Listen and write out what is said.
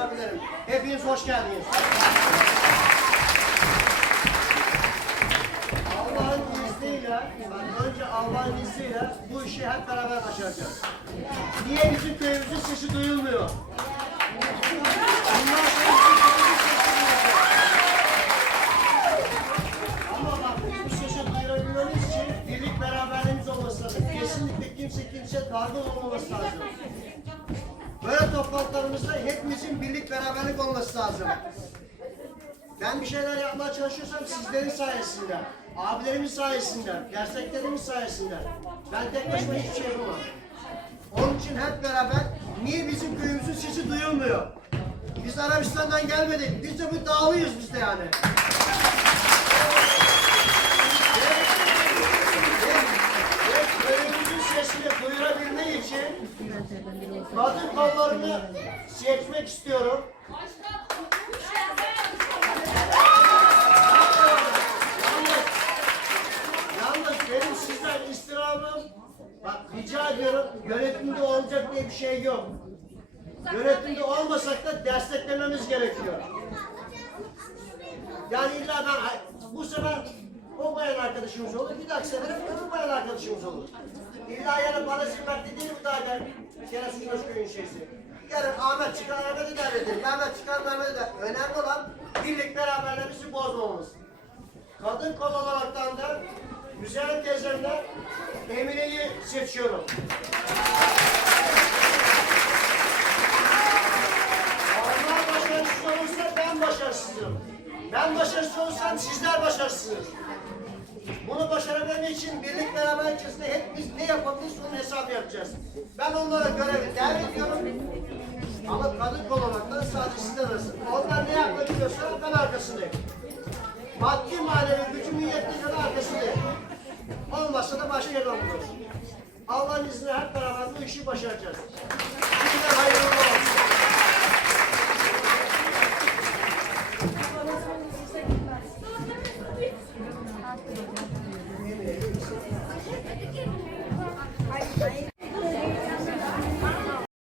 abilerim. Hepiniz hoş geldiniz. Allah'ın izniyle, önce Allah'ın izniyle bu işi hep beraber başaracağız. Niye bizim köyümüzün sesi duyulmuyor? Ama bu sesi duyurabilmemiz için birlik beraberliğimiz olması lazım. Kimse kimse dargın olmaması lazım. Böyle toplantılarımızda hepimizin birlik beraberlik olması lazım. Ben bir şeyler yapmaya çalışıyorsam sizlerin sayesinde, abilerimin sayesinde, gerçeklerimiz sayesinde. Ben tek başıma hiçbir şey yapamam. Onun için hep beraber niye bizim köyümüzün sesi duyulmuyor? Biz Arabistan'dan gelmedik. Biz de bu dağlıyız biz de yani. İçin kadın kollarını seçmek istiyorum. Yalnız, benim sizden istirhamım, bak rica ediyorum, yönetimde olacak diye bir şey yok. Yönetimde olmasak da desteklememiz gerekiyor. Yani illa ben, bu sefer arkadaşımız olur, bir dahaki sefer öbür bayan arkadaşımız olur. İlla yani bana zimmetli değil bu daha gel, gene Suçbaşı köyün şeysi. Yarın Ahmet çıkar, Ahmet'i devredir. Ahmet çıkar, Ahmet'i de. Önemli olan birlik beraberliğimizi bozmamamız. Kadın kol olaraktan da güzel teyzemden Emine'yi seçiyorum. Allah başarısız olursa ben başarısızım. Ben başarısız olursam sizler başarısızsınız. Başarabilmek için birlik beraber içerisinde hepimiz ne yapabiliriz onun hesabını yapacağız. Ben onlara görevi devrediyorum. Ama kadın kol olaraktan sadece sizler arasında. Onlar ne yapabiliyorsa ben arkasındayım. Maddi manevi gücümün yettiği kadar arkasındayım. Olmazsa da başka yerden buluruz. Allah'ın izniyle hep beraber bu işi başaracağız. Şimdiden hayırlı